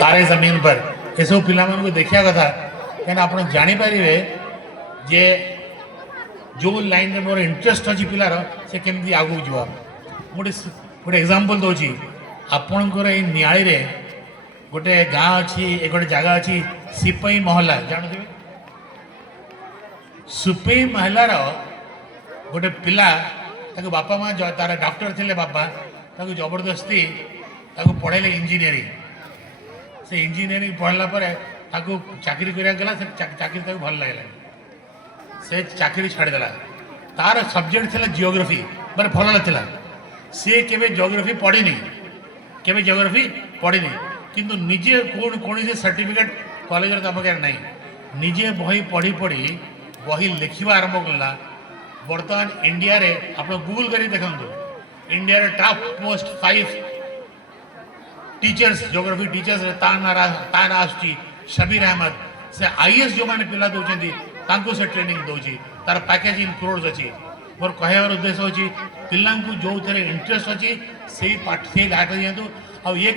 तारे जमीन पर ये सब पिला को देखा कथा कहीं आप जानीपर जे जो लाइन में मोर इंटरेस्ट अच्छी पिलार से केमती आगू जा गोटे गोटे एग्जांपल दूसरी आपणकर ये नियाली रे गोटे गाँ अच्छी गोटे जगह अच्छी सिपई महला जानते सिपई महलार गोटे पिला ताको बापा माँ तार डॉक्टर थे बापा ताको जबरदस्ती ताको पढ़ेले इंजीनियरिंग से इंजीनियरिंग पढ़ला पर ताको चाकरी करा गला से चाकरी ताको भल लगला से चाकरी छाड़देला तार सब्जेक्ट थिला जियोग्राफी माने भल नथिला से केबे जियोग्राफी पढ़िनी केबे जियोग्राफी पढ़िनी किंतु निजे कौन से सर्टिफिकेट कॉलेज रे तमके नहीं निजे बही पढ़ी पढ़ी बही लिखिबा आरंभ करला बर्तमान इंडिया रे आप गूगल करी देखंतु इंडिया रे top most 5 teachers geography teachers रे तान आसुची शबीर अहमद से आईएएस जो माने पिला दउचंदी तांको से ट्रेनिंग दउची तार पैकेज इन क्रोर्स अछि मोर कहयार उद्देश्य अछि पिल्लांकु जो थरे इंटरेस्ट अछि सेही पाठ से घाट दियंतु आ ये